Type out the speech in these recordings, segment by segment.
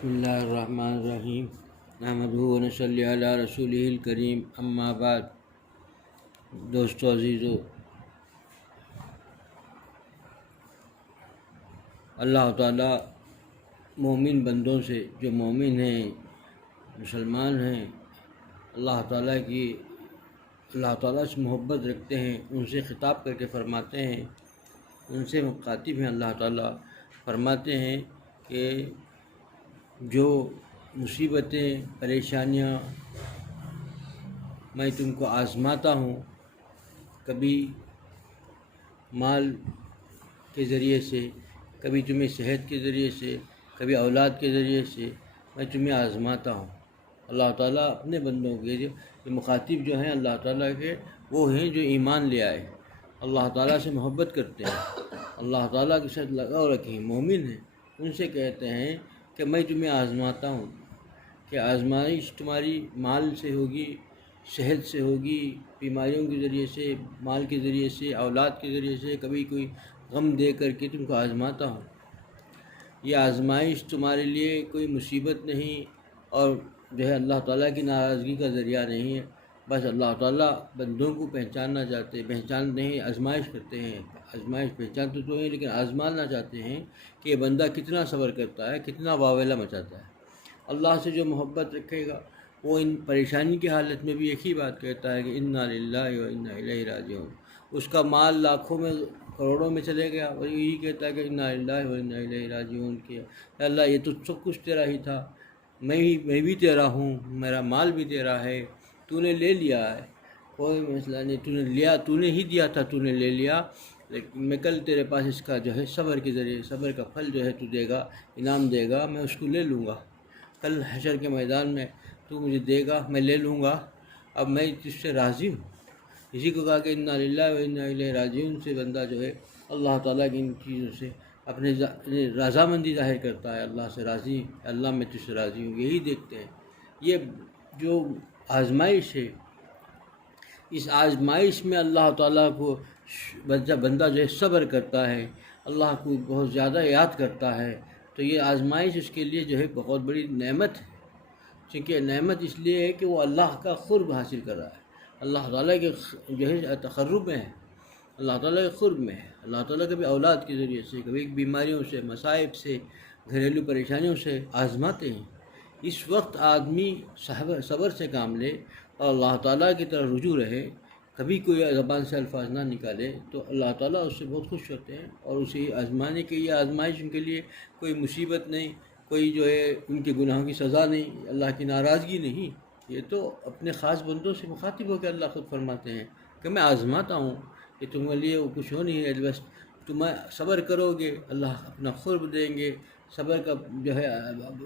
بسم اللہ الرحمن الرحیم نحمدہ و نصلی علی رسولہ الکریم اما بعد۔ دوستو عزیزو، اللہ تعالیٰ مومن بندوں سے، جو مومن ہیں، مسلمان ہیں، اللہ تعالیٰ سے محبت رکھتے ہیں، ان سے خطاب کر کے فرماتے ہیں، ان سے مخاطب ہیں۔ اللہ تعالیٰ فرماتے ہیں کہ جو مصیبتیں، پریشانیاں میں تم کو آزماتا ہوں، کبھی مال کے ذریعے سے، کبھی تمہیں صحت کے ذریعے سے، کبھی اولاد کے ذریعے سے میں تمہیں آزماتا ہوں۔ اللہ تعالیٰ اپنے بندوں کے جو مخاطب جو ہیں اللہ تعالیٰ کے، وہ ہیں جو ایمان لے آئے، اللہ تعالیٰ سے محبت کرتے ہیں، اللہ تعالیٰ کے ساتھ لگاؤ رکھیں، مومن ہیں۔ ان سے کہتے ہیں کہ میں تمہیں آزماتا ہوں، کہ آزمائش تمہاری مال سے ہوگی، صحت سے ہوگی، بیماریوں کے ذریعے سے، مال کے ذریعے سے، اولاد کے ذریعے سے، کبھی کوئی غم دے کر کے تم کو آزماتا ہوں۔ یہ آزمائش تمہارے لیے کوئی مصیبت نہیں، اور جو ہے اللہ تعالیٰ کی ناراضگی کا ذریعہ نہیں ہے۔ بس اللہ تعالیٰ بندوں کو پہچاننا چاہتے ہیں، پہچانتے ہیں، آزمائش کرتے ہیں، آزمائش پہچانتے تو ہیں لیکن آزمانا چاہتے ہیں کہ یہ بندہ کتنا صبر کرتا ہے، کتنا واویلا مچاتا ہے۔ اللہ سے جو محبت رکھے گا وہ ان پریشانی کی حالت میں بھی ایک ہی بات کہتا ہے کہ انا للہ و انا الیہ راجعون۔ اس کا مال لاکھوں میں، کروڑوں میں چلے گیا، اور یہی کہتا ہے کہ انا للہ و انا الیہ راجعون، کہ اللہ یہ تو سب کچھ تیرا ہی تھا، میں بھی تیرا ہوں، میرا مال بھی تیرا ہے، تو نے لے لیا ہے، کوئی مسئلہ نہیں، تو نے ہی دیا تھا، تو نے لے لیا، لیکن میں کل تیرے پاس اس کا جو ہے صبر کے ذریعے، صبر کا پھل جو ہے تو دے گا، انعام دے گا، میں اس کو لے لوں گا، کل حشر کے میدان میں تو مجھے دے گا، میں لے لوں گا، اب میں تجھ سے راضی ہوں۔ اسی کو کہا کہ انا للہ و انا الیہ راجعون سے بندہ جو ہے اللہ تعالیٰ کی ان چیزوں سے اپنے رضامندی ظاہر کرتا ہے، اللہ سے راضی، اللہ میں تجھ سے راضی ہوں، یہی دیکھتے ہیں۔ یہ جو آزمائش ہے، اس آزمائش میں اللہ تعالیٰ کو بندہ جو ہے صبر کرتا ہے، اللہ کو بہت زیادہ یاد کرتا ہے، تو یہ آزمائش اس کے لیے جو ہے بہت بڑی نعمت ہے۔ چونکہ نعمت اس لیے ہے کہ وہ اللہ کا قرب حاصل کر رہا ہے، اللہ تعالیٰ کے جو ہے تقرب میں ہے، اللہ تعالیٰ کے قرب میں ہے۔ اللہ تعالیٰ کبھی اولاد کے ذریعے سے، کبھی بیماریوں سے، مصائب سے، گھریلو پریشانیوں سے آزماتے ہیں۔ اس وقت آدمی صبر سے کام لے اور اللہ تعالیٰ کی طرف رجوع رہے، کبھی کوئی زبان سے الفاظ نہ نکالے، تو اللہ تعالیٰ اس سے بہت خوش ہوتے ہیں، اور اسے آزمانے کے، یہ آزمائش ان کے لیے کوئی مصیبت نہیں، کوئی جو ہے ان کے گناہوں کی سزا نہیں، اللہ کی ناراضگی نہیں۔ یہ تو اپنے خاص بندوں سے مخاطب ہو کے اللہ خود فرماتے ہیں کہ میں آزماتا ہوں، کہ تمہارے لیے وہ کچھ ہو نہیں ہے، بس تم صبر کرو گے، اللہ اپنا قرب دیں گے۔ صبر کا جو ہے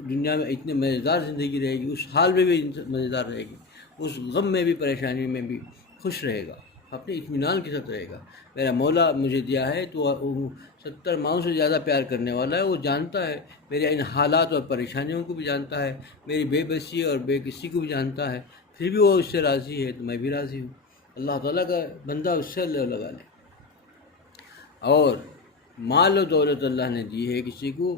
دنیا میں اتنے مزیدار زندگی رہے گی، اس حال میں بھی مزیدار رہے گی، اس غم میں بھی، پریشانی میں بھی خوش رہے گا، اپنے اطمینان کے ساتھ رہے گا۔ میرا مولا مجھے دیا ہے تو وہ 70 ماؤں سے زیادہ پیار کرنے والا ہے، وہ جانتا ہے میرے ان حالات اور پریشانیوں کو بھی جانتا ہے، میری بے بسی اور بے کسی کو بھی جانتا ہے، پھر بھی وہ اس سے راضی ہے تو میں بھی راضی ہوں۔ اللہ تعالیٰ کا بندہ اس سے لگا لے۔ اور مال و دولت اللہ نے دی ہے، کسی کو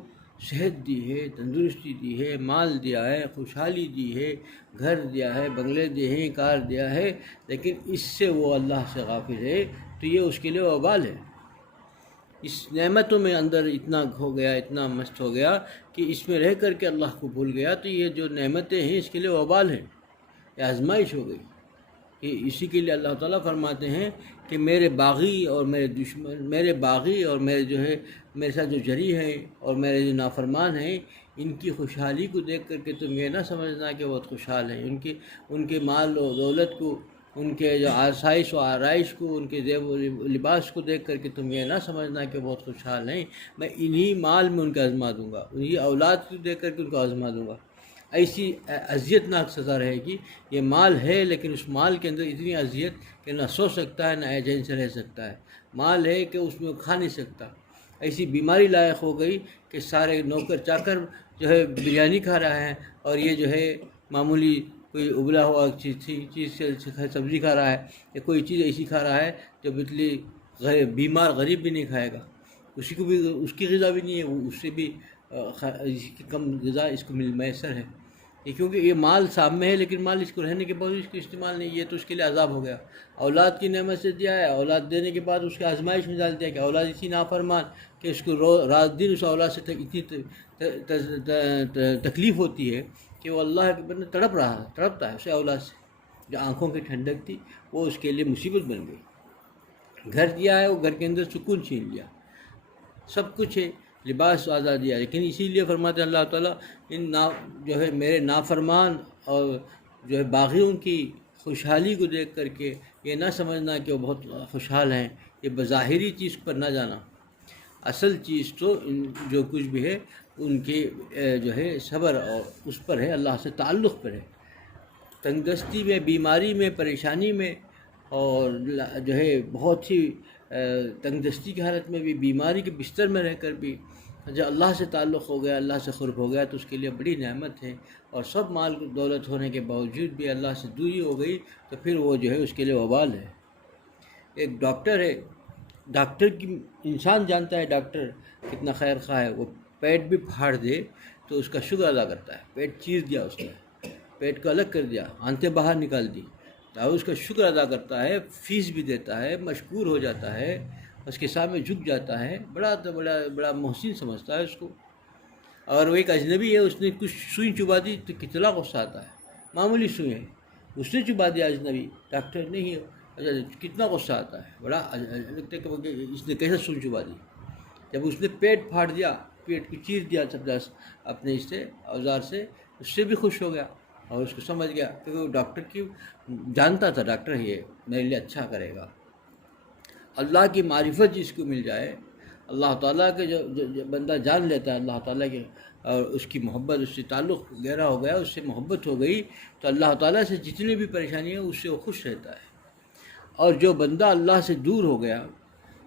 صحت دی ہے، تندرستی دی ہے، مال دیا ہے، خوشحالی دی ہے، گھر دیا ہے، بنگلے دیے ہیں، کار دیا ہے، لیکن اس سے وہ اللہ سے غافل ہے تو یہ اس کے لیے وبال ہے۔ اس نعمتوں میں اندر اتنا ہو گیا، اتنا مست ہو گیا کہ اس میں رہ کر کے اللہ کو بھول گیا، تو یہ جو نعمتیں ہیں اس کے لیے وبال ہیں، یہ آزمائش ہو گئی۔ اسی کے لیے اللہ تعالیٰ فرماتے ہیں کہ میرے باغی اور میرے دشمن، میرے باغی اور میرے جو ہے میرے ساتھ جو جری ہیں اور میرے جو نافرمان ہیں، ان کی خوشحالی کو دیکھ کر کے تم یہ نہ سمجھنا کہ بہت خوشحال ہیں، ان کے مال و دولت کو، ان کے جو آسائش و آرائش کو، ان کے زیب و لباس کو دیکھ کر کے تم یہ نہ سمجھنا کہ بہت خوشحال ہیں، میں انہی مال میں ان کا آزما دوں گا، انہی اولاد کو دیکھ کر کے ان کو آزما دوں گا۔ ایسی اذیت ناک سزا رہے گی۔ یہ مال ہے لیکن اس مال کے اندر اتنی اذیت کہ نہ سو سکتا ہے، نہ چین سے رہ سکتا ہے، مال ہے کہ اس میں کھا نہیں سکتا، ایسی بیماری لائق ہو گئی کہ سارے نوکر چاکر جو ہے بریانی کھا رہا ہے، اور یہ جو ہے معمولی کوئی ابلا ہوا چیز سے سبزی کھا رہا ہے، یا کوئی چیز ایسی کھا رہا ہے جو بیمار غریب بھی نہیں کھائے گا، اس کی غذا بھی نہیں ہے، وہ اس سے بھی اس کی کم غذا اس کو میسر ہے، کیونکہ یہ مال سامنے ہے لیکن مال اس کو رہنے کے باوجود اس کو استعمال نہیں، یہ تو اس کے لیے عذاب ہو گیا۔ اولاد کی نعمت سے دیا ہے، اولاد دینے کے بعد اس کے آزمائش میں ڈال دیا کہ اولاد اسی نافرمان کہ اس کو رات دن اس اولاد سے اتنی تکلیف ہوتی ہے کہ وہ اللہ کے بندے تڑپتا ہے اسے اولاد سے، جو آنکھوں کی ٹھنڈک تھی وہ اس کے لیے مصیبت بن گئی۔ گھر دیا ہے، وہ گھر کے اندر سکون چھین لیا، سب کچھ ہے، لباس آزاد دیا، لیکن اسی لیے فرماتے ہیں اللہ تعالیٰ جو ہے میرے نافرمان اور جو ہے باغیوں کی خوشحالی کو دیکھ کر کے یہ نہ سمجھنا کہ وہ بہت خوشحال ہیں، یہ بظاہری چیز پر نہ جانا، اصل چیز تو جو کچھ بھی ہے ان کے جو ہے صبر اور اس پر ہے، اللہ سے تعلق پر ہے۔ تنگ دستی میں، بیماری میں، پریشانی میں، اور جو ہے بہت ہی تنگ دستی کی حالت میں بھی، بیماری کے بستر میں رہ کر بھی جب اللہ سے تعلق ہو گیا، اللہ سے قرب ہو گیا تو اس کے لیے بڑی نعمت ہے۔ اور سب مال دولت ہونے کے باوجود بھی اللہ سے دوری ہو گئی تو پھر وہ جو ہے اس کے لیے وبال ہے۔ ایک ڈاکٹر ہے، ڈاکٹر کی انسان جانتا ہے ڈاکٹر کتنا خیر خواہ ہے، وہ پیٹ بھی پھاڑ دے تو اس کا شکر ادا کرتا ہے، پیٹ چیر دیا اس نے، پیٹ کو الگ کر دیا، آنتیں باہر نکال دی، تو اس کا شکر ادا کرتا ہے، فیس بھی دیتا ہے، مشکور ہو جاتا ہے، اس کے سامنے جھک جاتا ہے، بڑا محسن سمجھتا ہے اس کو۔ اور وہ ایک اجنبی ہے، اس نے کچھ سوئی چبا دی تو کتنا غصہ آتا ہے، معمولی سوئی ہے، اس نے چبا دیا، اجنبی ڈاکٹر نہیں ہے، کتنا غصہ آتا ہے، بڑا لگتا ہے کہ اس نے کیسے سوئی چبا دی۔ جب اس نے پیٹ پھاڑ دیا، پیٹ کو چیر دیا اپنے اس سے اوزار سے، اس سے بھی خوش ہو گیا اور اس کو سمجھ گیا کیونکہ وہ ڈاکٹر کی جانتا تھا، ڈاکٹر یہ میرے لیے اچھا کرے گا۔ اللہ کی معرفت جس کو مل جائے، اللہ تعالیٰ کے جو بندہ جان لیتا ہے اللہ تعالیٰ کے، اور اس کی محبت، اس سے تعلق گہرا ہو گیا، اس سے محبت ہو گئی تو اللہ تعالیٰ سے جتنی بھی پریشانی ہے اس سے وہ خوش رہتا ہے۔ اور جو بندہ اللہ سے دور ہو گیا،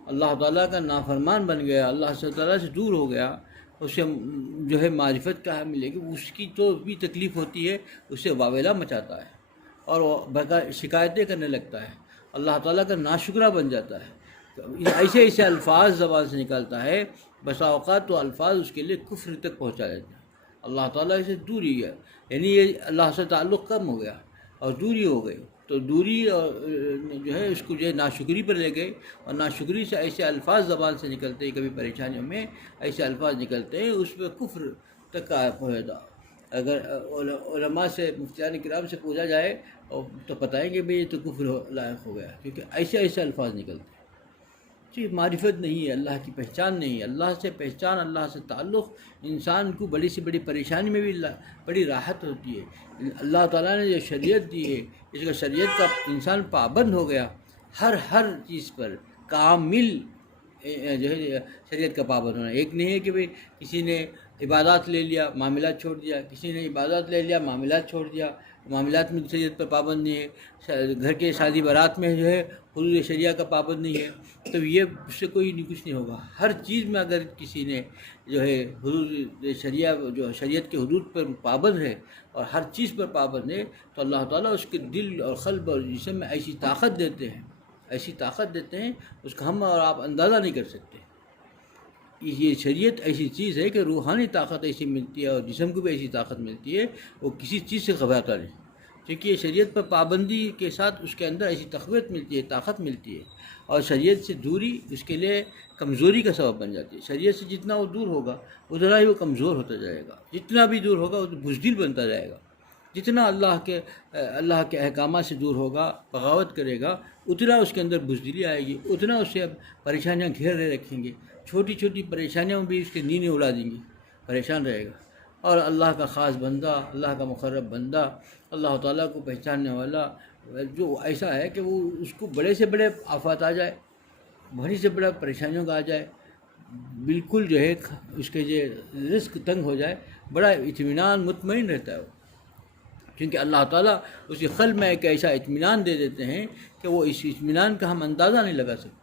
اللہ تعالیٰ کا نافرمان بن گیا، اللہ تعالیٰ سے دور ہو گیا، اسے جو ہے معرفت کہاں ملے گی، اس کی تو بھی تکلیف ہوتی ہے، اسے واویلا مچاتا ہے اور وہ شکایتیں کرنے لگتا ہے، اللہ تعالیٰ کا ناشکرہ بن جاتا ہے، ایسے ایسے الفاظ زبان سے نکالتا ہے، بسا اوقات تو الفاظ اس کے لیے کفر تک پہنچا دیتے ہیں۔ اللہ تعالیٰ سے دوری ہے، یعنی یہ اللہ سے تعلق کم ہو گیا اور دوری ہو گئی، تو دوری اور جو ہے اس کو جو ہے ناشکری پر لے گئے، اور ناشکری سے ایسے الفاظ زبان سے نکلتے ہیں، کبھی پریشانیوں میں ایسے الفاظ نکلتے ہیں اس پہ کفر تک پہنچا۔ اگر علماء سے، مفتیان کرام سے پوچھا جائے تو بتائیں گے بھئی یہ تو کفر لائق ہو گیا، کیونکہ ایسے ایسے الفاظ نکلتے ہیں۔ معرفت نہیں ہے، اللہ کی پہچان نہیں ہے، اللہ سے پہچان، اللہ سے تعلق انسان کو بڑی سے بڑی پریشانی میں بھی بڑی راحت ہوتی ہے۔ اللہ تعالیٰ نے جو شریعت دی ہے، اس کا شریعت کا انسان پابند ہو گیا، ہر چیز پر کامل جو ہے شریعت کا پابند ہونا۔ ایک نہیں ہے کہ بھئی کسی نے عبادات لے لیا، معاملات چھوڑ دیا، کسی نے عبادات لے لیا، معاملات چھوڑ دیا، معاملات میں شریعت پر پابند نہیں ہے، گھر کے شادی بارات میں جو ہے حدود شریعہ کا پابند نہیں ہے، تو یہ اس سے کوئی کچھ نہیں ہوگا۔ ہر چیز میں اگر کسی نے جو ہے حدود شریعہ، جو شریعت کے حدود پر پابند ہے اور ہر چیز پر پابند ہے، تو اللہ تعالیٰ اس کے دل اور قلب اور جسم میں ایسی طاقت دیتے ہیں، ایسی طاقت دیتے ہیں اس کا ہم اور آپ اندازہ نہیں کر سکتے۔ یہ شریعت ایسی چیز ہے کہ روحانی طاقت ایسی ملتی ہے اور جسم کو بھی ایسی طاقت ملتی ہے، وہ کسی چیز سے گھبراتا نہیں، کیونکہ یہ شریعت پر پابندی کے ساتھ اس کے اندر ایسی تقویت ملتی ہے، طاقت ملتی ہے، اور شریعت سے دوری اس کے لیے کمزوری کا سبب بن جاتی ہے۔ شریعت سے جتنا وہ دور ہوگا اتنا ہی وہ کمزور ہوتا جائے گا، جتنا بھی دور ہوگا وہ بزدل بنتا جائے گا، جتنا اللہ کے احکامات سے دور ہوگا، بغاوت کرے گا، اتنا اس کے اندر بزدلی آئے گی، اتنا اس سے پریشانیاں گھیرے رکھیں گے، چھوٹی چھوٹی پریشانیاں بھی اس کے نیندیں اڑا دیں گی، پریشان رہے گا۔ اور اللہ کا خاص بندہ، اللہ کا مقرب بندہ، اللہ تعالیٰ کو پہچاننے والا جو ایسا ہے کہ وہ اس کو بڑے سے بڑے آفات آ جائے، بڑی سے بڑا پریشانیوں کا آ جائے، بالکل جو ہے اس کے جو رزق تنگ ہو جائے، بڑا اطمینان مطمئن رہتا ہے وہ، کیونکہ اللہ تعالیٰ اس کے قلب میں ایک ایسا اطمینان دے دیتے ہیں کہ وہ اس اطمینان کا ہم اندازہ نہیں لگا سکتے۔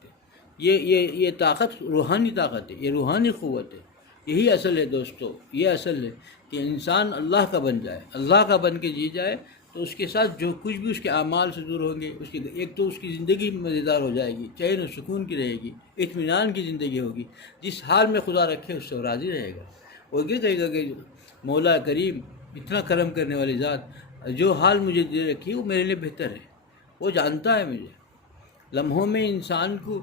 یہ طاقت روحانی طاقت ہے، یہ روحانی قوت ہے، یہی اصل ہے دوستو، یہ اصل ہے کہ انسان اللہ کا بن جائے، اللہ کا بن کے جی جائے، تو اس کے ساتھ جو کچھ بھی اس کے اعمال سے دور ہوں گے، ایک تو اس کی زندگی مزیدار ہو جائے گی، چین و سکون کی رہے گی، اطمینان کی زندگی ہوگی، جس حال میں خدا رکھے اس سے راضی رہے گا، وہ کیا کہے گا کہ مولا کریم اتنا کرم کرنے والی ذات جو حال مجھے دے رکھی وہ میرے لیے بہتر ہے، وہ جانتا ہے مجھے۔ لمحوں میں انسان کو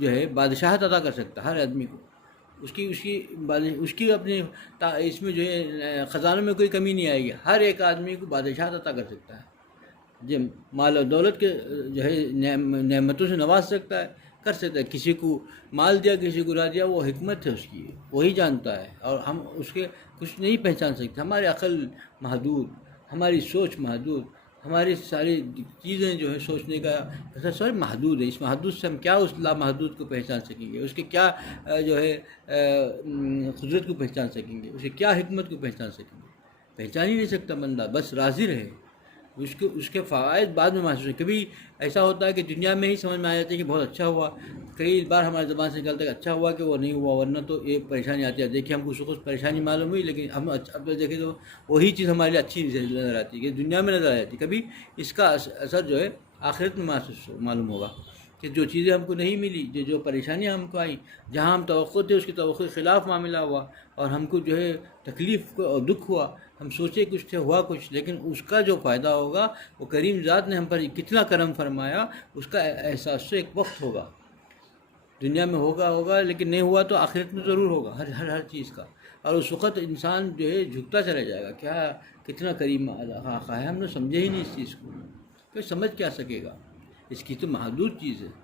جو ہے بادشاہت عطا کر سکتا ہے ہر آدمی کو، اس کی اپنے اس میں جو ہے خزانوں میں کوئی کمی نہیں آئے گی، ہر ایک آدمی کو بادشاہت عطا کر سکتا ہے، جب مال و دولت کے جو ہے نعمتوں سے نواز سکتا ہے، کر سکتا ہے۔ کسی کو مال دیا کسی کو نہ دیا وہ حکمت ہے اس کی، وہی جانتا ہے، اور ہم اس کے کچھ نہیں پہچان سکتے۔ ہماری عقل محدود، ہماری سوچ محدود، ہماری ساری چیزیں جو ہے سوچنے کا ساری محدود ہے۔ اس محدود سے ہم کیا اس لامحدود کو پہچان سکیں گے، اس کے کیا جو ہے قدرت کو پہچان سکیں گے، اس کے کیا حکمت کو پہچان سکیں گے؟ پہچان ہی نہیں سکتا بندہ، بس راضی رہے۔ اس کے فوائد بعد میں محسوس ہیں۔ کبھی ایسا ہوتا ہے کہ دنیا میں ہی سمجھ میں آ جاتا ہے کہ بہت اچھا ہوا، کئی بار ہمارے زبان سے نکلتا ہے کہ اچھا ہوا کہ وہ نہیں ہوا، ورنہ تو یہ پریشانی آتی ہے۔ دیکھیے ہم کو کچھ پریشانی معلوم ہوئی، لیکن ہم اب دیکھیں تو وہی چیز ہمارے لیے اچھی نظر آتی ہے کہ دنیا میں نظر آ جاتی ہے۔ کبھی اس کا اثر جو ہے آخرت میں معلوم ہوگا کہ جو چیزیں ہم کو نہیں ملی، جو پریشانیاں ہم کو آئیں، جہاں ہم توقع تھے اس کی توقع کے خلاف معاملہ ہوا، اور ہم کو جو ہے تکلیف اور دکھ ہوا، ہم سوچے کچھ تھے ہوا کچھ، لیکن اس کا جو فائدہ ہوگا وہ کریم ذات نے ہم پر کتنا کرم فرمایا اس کا احساس تو ایک وقت ہوگا، دنیا میں ہوگا لیکن نہیں ہوا تو آخرت میں ضرور ہوگا ہر چیز کا۔ اور اس وقت انسان جو ہے جھکتا چلا جائے گا، کیا کتنا کریم آقا ہے، ہم نے سمجھے ہی نہیں اس چیز کو، کوئی سمجھ کیا سکے گا، اس کی تو محدود چیز ہے۔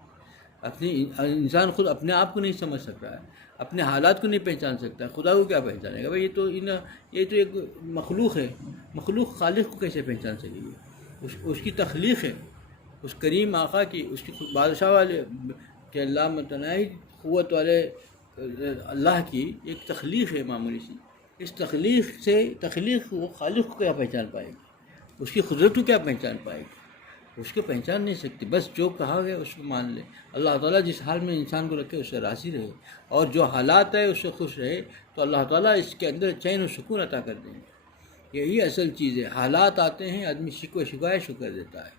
انسان خود اپنے آپ کو نہیں سمجھ سک رہا ہے، اپنے حالات کو نہیں پہچان سکتا ہے، خدا کو کیا پہچانے گا؟ بھائی یہ تو ایک مخلوق ہے، مخلوق خالق کو کیسے پہچان سکے گی؟ اس کی تخلیق ہے، اس کریم آقا کی، اس کی بادشاہ والے کہ اللہ متناہی قوت والے اللہ کی ایک تخلیق ہے معمولی سی۔ اس تخلیق وہ خالق کو کیا پہچان پائے گی؟ اس کی قدرت کو کیا پہچان پائے گی؟ اس کو پہچان نہیں سکتی۔ بس جو کہا گیا اس کو مان لے۔ اللہ تعالیٰ جس حال میں انسان کو رکھے اس سے راضی رہے، اور جو حالات ہے اس سے خوش رہے، تو اللہ تعالیٰ اس کے اندر چین و سکون عطا کر دیں گے۔ یہی اصل چیز ہے۔ حالات آتے ہیں، آدمی شکر دیتا ہے،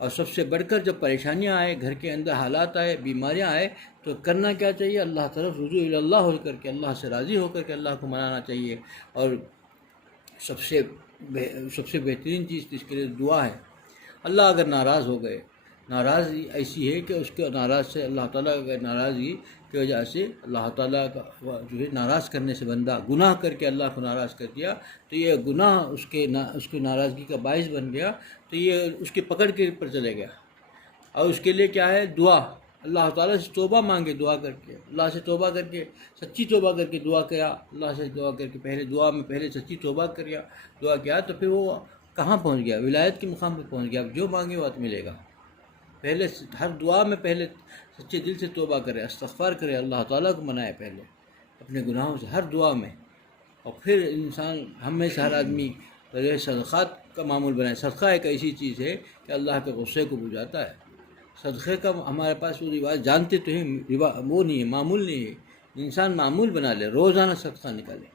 اور سب سے بڑھ کر جب پریشانیاں آئے، گھر کے اندر حالات آئے، بیماریاں آئے، تو کرنا کیا چاہیے؟ اللہ طرف رجوع اللہ ہو کر کے، اللہ سے راضی ہو کر کے اللہ کو منانا چاہیے۔ اور سب سے بہترین چیز اس کے لیے دعا ہے۔ اللہ اگر ناراض ہو گئے، ناراضگی ایسی ہے کہ اس کے ناراض سے اللہ تعالیٰ کی ناراضگی کی وجہ سے اللہ تعالیٰ کا جو ہے ناراض کرنے سے بندہ گناہ کر کے اللہ کو ناراض کر دیا، تو یہ گناہ اس کی ناراضگی کا باعث بن گیا، تو یہ اس کی پکڑ کے پر چلے گیا۔ اور اس کے لیے کیا ہے؟ دعا۔ اللہ تعالیٰ سے توبہ مانگے، دعا کر کے، اللہ سے توبہ کر کے، سچی توبہ کر کے دعا کیا، اللہ سے دعا کر کے پہلے سچی توبہ دعا کیا، تو پھر وہ کہاں پہنچ گیا؟ ولایت کے مقام پہ پہنچ گیا۔ اب جو مانگے وہ ملے گا۔ پہلے ہر دعا میں پہلے سچے دل سے توبہ کرے، استغفار کرے، اللہ تعالیٰ کو منائے پہلے اپنے گناہوں سے ہر دعا میں، اور پھر انسان میں سے ہر آدمی پہلے صدقات کا معمول بنائے۔ صدقہ ایک ایسی چیز ہے کہ اللہ کے غصے کو بجھاتا ہے۔ صدقے کا ہمارے پاس وہ رواج جانتے تو ہیں، وہ نہیں ہے، معمول نہیں ہے۔ انسان معمول بنا لے، روزانہ صدقہ نکالے،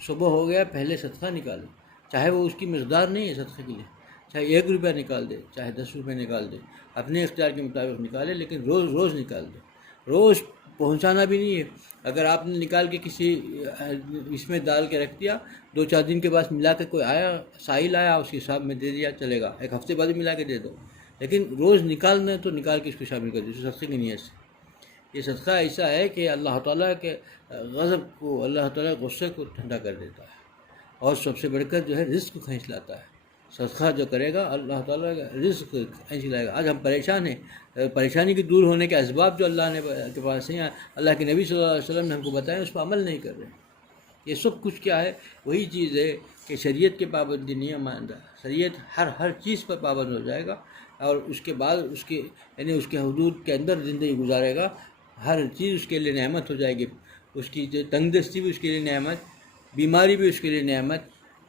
صبح ہو گیا پہلے صدقہ نکالے، چاہے وہ اس کی مقدار نہیں ہے صدقے کے لیے، چاہے 1 روپیہ نکال دے، چاہے 10 روپے نکال دے، اپنے اختیار کے مطابق نکالے، لیکن روز نکال دے۔ روز پہنچانا بھی نہیں ہے۔ اگر آپ نے نکال کے کسی اس میں ڈال کے رکھ دیا، 2-4 دن کے بعد ملا کے کوئی آیا، سائل آیا، اس کے حساب میں دے دیا، چلے گا، 1 ہفتے بعد ملا کے دے دو، لیکن روز نکالنا ہے تو نکال کے اس کو شامل کر دو صدقے کی نیت سے۔ یہ صدقہ ایسا ہے کہ اللہ تعالیٰ کے غضب کو، اللہ تعالیٰ کے غصے کو ٹھنڈا کر دیتا ہے، اور سب سے بڑھ کر جو ہے رزق کو کھینچ لاتا ہے۔ صدقہ جو کرے گا اللہ تعالیٰ کا رزق کھینچ لائے گا۔ آج ہم پریشان ہیں، پریشانی کے دور ہونے کے اسباب جو اللہ نے کے پاس ہیں، اللہ کے نبی صلی اللہ علیہ وسلم نے ہم کو بتایا، اس پر عمل نہیں کر رہے۔ یہ سب کچھ کیا ہے؟ وہی چیز ہے کہ شریعت کے پابندی نہیں ہے ماندہ، شریعت ہر چیز پر پابند ہو جائے گا، اور اس کے بعد اس کے حدود کے اندر زندگی گزارے گا، ہر چیز اس کے لیے نعمت ہو جائے گی۔ اس کی جو تنگ دستی بھی اس کے لیے نعمت، بیماری بھی اس کے لیے نعمت،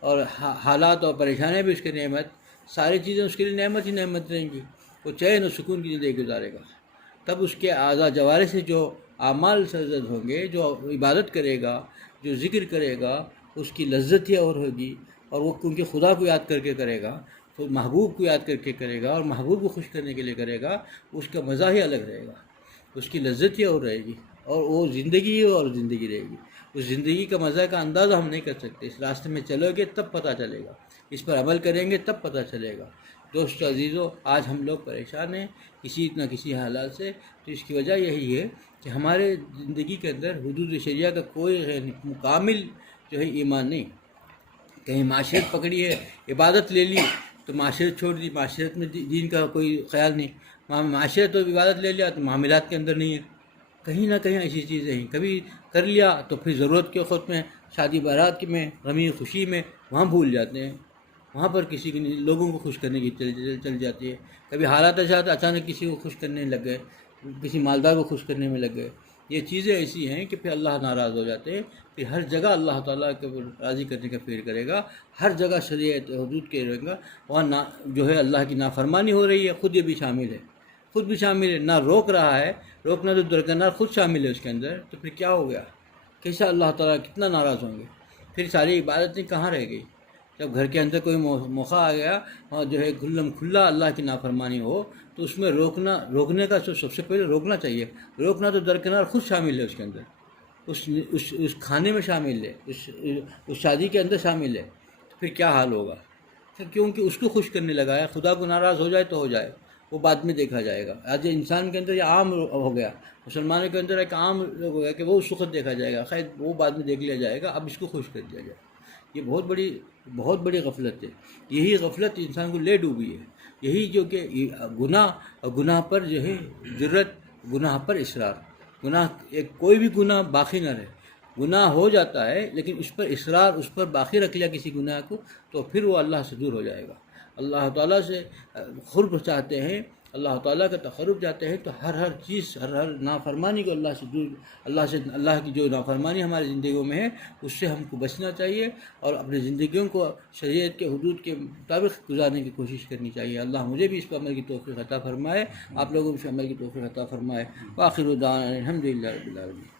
اور حالات اور پریشانیاں بھی اس کے نعمت، ساری چیزیں اس کے لیے نعمت ہی نعمت رہیں گی۔ وہ چین و سکون کی زندگی گزارے گا۔ تب اس کے اعضاء جوارح سے جو اعمال سرزد ہوں گے، جو عبادت کرے گا، جو ذکر کرے گا، اس کی لذت ہی اور ہوگی، اور وہ کیونکہ خدا کو یاد کر کے کرے گا، تو محبوب کو یاد کر کے کرے گا، اور محبوب کو خوش کرنے کے لیے کرے گا، اس کا مزہ ہی الگ رہے گا، اس کی لذت ہی اور رہے گی، اور وہ زندگی اور زندگی رہے گی۔ اس زندگی کا مزہ کا اندازہ ہم نہیں کر سکتے. اس راستے میں چلو گے تب پتہ چلے گا، اس پر عمل کریں گے تب پتہ چلے گا. دوستو عزیزو، آج ہم لوگ پریشان ہیں کسی نہ کسی حالات سے، تو اس کی وجہ یہی ہے کہ ہمارے زندگی کے اندر حدود شریعہ کا کوئی مکمل جو ہے ایمان نہیں. کہیں معاشرت پکڑی ہے، عبادت لے لی تو معاشرت چھوڑ دی، معاشرت میں دین کا کوئی خیال نہیں. معاشرت و عبادت لے لیا تو معاملات کے اندر نہیں ہے. کہیں نہ کہیں ایسی چیزیں ہیں. کبھی کر لیا تو پھر ضرورت کے وقت میں، شادی بارات میں، غمی خوشی میں وہاں بھول جاتے ہیں، وہاں پر کسی کے لوگوں کو خوش کرنے کی چل جاتی ہے. کبھی حالات اچانک کسی کو خوش کرنے لگ گئے، کسی مالدار کو خوش کرنے میں لگ گئے. یہ چیزیں ایسی ہیں کہ پھر اللہ ناراض ہو جاتے ہیں. پھر ہر جگہ اللہ تعالیٰ کو راضی کرنے کا فکر کرے گا، ہر جگہ شریعت حدود کے رہے گا. وہاں جو ہے اللہ کی نافرمانی ہو رہی ہے، خود یہ بھی شامل ہے، خود بھی شامل ہے. نہ روک رہا ہے، روکنا تو درکنار، خود شامل ہے اس کے اندر. تو پھر کیا ہو گیا؟ کیسا اللہ تعالیٰ کتنا ناراض ہوں گے؟ پھر ساری عبادتیں کہاں رہ گئی؟ جب گھر کے اندر کوئی موقع آ گیا اور جو ہے کھلا اللہ کی نافرمانی ہو تو اس میں روکنے کا سب سے پہلے روکنا چاہیے. روکنا تو درکنار، خود شامل ہے اس کے اندر، اس کھانے میں شامل ہے، اس شادی کے اندر شامل ہے. تو پھر کیا حال ہوگا؟ کیونکہ اس کو خوش کرنے لگا ہے. خدا کو ناراض ہو جائے تو ہو جائے، وہ بعد میں دیکھا جائے گا. آج انسان کے اندر یہ عام ہو گیا، مسلمانوں کے اندر ایک عام ہو گیا کہ وہ اس وقت دیکھا جائے گا، خیر وہ بعد میں دیکھ لیا جائے گا، اب اس کو خوش کر دیا جائے. یہ بہت بڑی غفلت ہے. یہی غفلت انسان کو لے ڈوبی ہے. یہی جو کہ گناہ پر جو ہے جرت، گناہ پر اصرار. کوئی بھی گناہ باقی نہ رہے. گناہ ہو جاتا ہے لیکن اس پر اصرار، اس پر باقی رکھ لیا کسی گناہ کو، تو پھر وہ اللہ سے دور ہو جائے گا. اللہ تعالیٰ سے قرب چاہتے ہیں، اللہ تعالیٰ کا تقرب چاہتے ہیں، تو ہر چیز، ہر نافرمانی کو اللہ سے دور، اللہ کی جو نافرمانی ہماری زندگیوں میں ہے اس سے ہم کو بچنا چاہیے اور اپنی زندگیوں کو شریعت کے حدود کے مطابق گزارنے کی کوشش کرنی چاہیے. اللہ مجھے بھی اس پر عمل کی توفیق عطا فرمائے، آپ لوگوں کو اس پر عمل کی توفیق عطا فرمائے. وآخر دعوانا الحمدللہ رب العالمین.